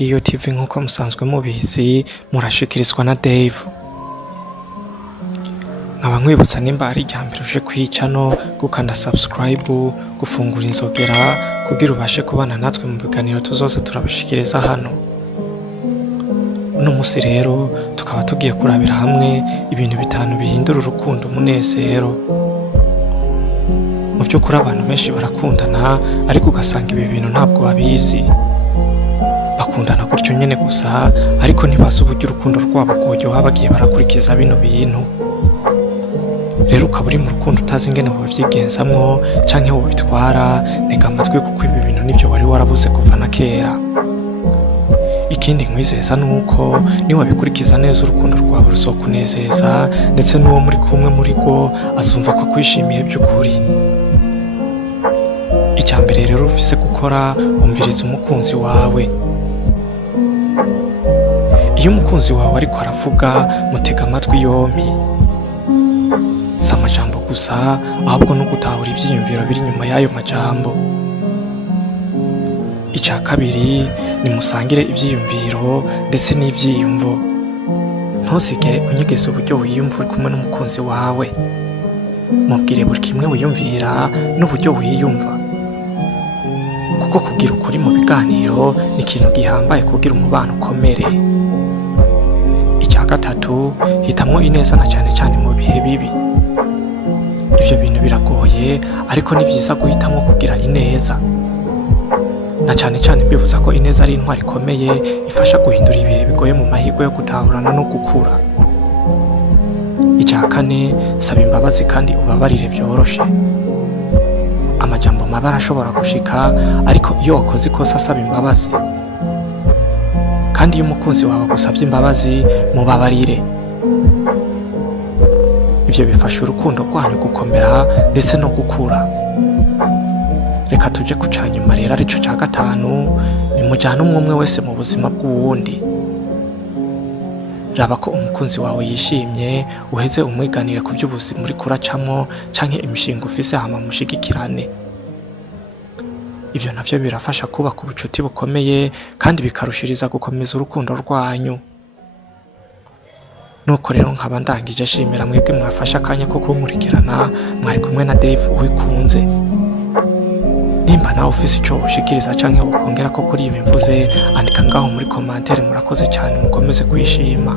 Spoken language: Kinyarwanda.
Radio TV nk'uko musanzwe mubizi murashikirizwa na Dave. Nkaba nkwibutsa nimba ari ryambere uje kwicano gukanda subscribe, gufungura inzogera kugira ubashe kubana natwe mu biganiro tuzoze turabashikiriza hano. Uno musi rero tukaba tugiye kurabira hamwe ibintu bitanu bihindura urukundo umunezero. Mu by'ukuri abantu benshi barakundana ariko ugasanga ibi bintu ntabwo babizi. Bakundana gutyo nyene gusa ariko ntibazi uburyo urukundo rwabo rworyoha bagiye barakurikiza bino bintu. Rero ukaba uri mu rukundo utazi ingene wovyigenzamwo canke wobitwara, nega amatwi kuko ibi bintu nivyo wari warabuze kuva na kera. Ikindi nkwizeza nuko niwabikurikiza neza urukundo rwawe ruzokunezeza, ndetse n'uwo muri kumwe muri rwo azumva ko akwishimiye by'ukuri. Icyambere rero ufise gukora, umviriza umukunzi wawe. Iyo umukunzi wawe ariko aravuga, mutega amatwi yompi. Si amajambo gusa, ahubwo no gutahura ivyiyumviro biri inyuma y'ayo majambo. Icya kabiri ni musangire ivyiyumviro ndetse n'ivyiyumvo. Ntuzigere unyegeza uburyo wiyumva uri kumwe n'umukunzi wawe. Mubwire buri kimwe wiyumvira n'uburyo wiyumva, kuko kugira ukuri mu biganiro ni ikintu gihambaye kugira umubano ukomere. Icya gatatu, hitamwo ineza na cyane cyane mu bihe bibi. Ivyo bintu biragoye ariko ni vyiza guhitamwo kugira ineza, na cyane cyane mbibuza ko ineza ari intwari ikomeye ifasha guhindura ibihe bigoye mu mahirwe yo gutahurana no gukura. Icya kane, saba imbabazi kandi ubabarire vyoroshe. Amajambo mabi arashobora gushika, ariko iyo wakoze ikosa saba imbabazi. Kandi iyo umukunzi wawe agusavye imbabazi, mubabarire. Ivyo bifasha urukundo rwanyu gukomera ndetse no gukura. Reka tuje kuca nyuma rero arico ca gatanu, nimujyana umwe wese mu buzima bw'uwundi. Raba ko umukunzi wawe yishimye, uheze umwiganire ku by'ubuzima uri kuracamo canke imishinga ufise, hama mushigikirane. Ivyo navyo birafasha kubaka ubucuti bukomeye kandi bikarushiriza gukomeza urukundo rwanyu. Nuko rero nkaba ndangije shimira mwebwe mwafasha akanya ko kunkurikirana, mwari kumwe na Dave uwikunze. Nimba nawe ufise icyo ushikiriza canke ukongera ko kuri ibi mvuze, andika ngaho muri commentaire. Murakoze cyane, mukomeze kwishima.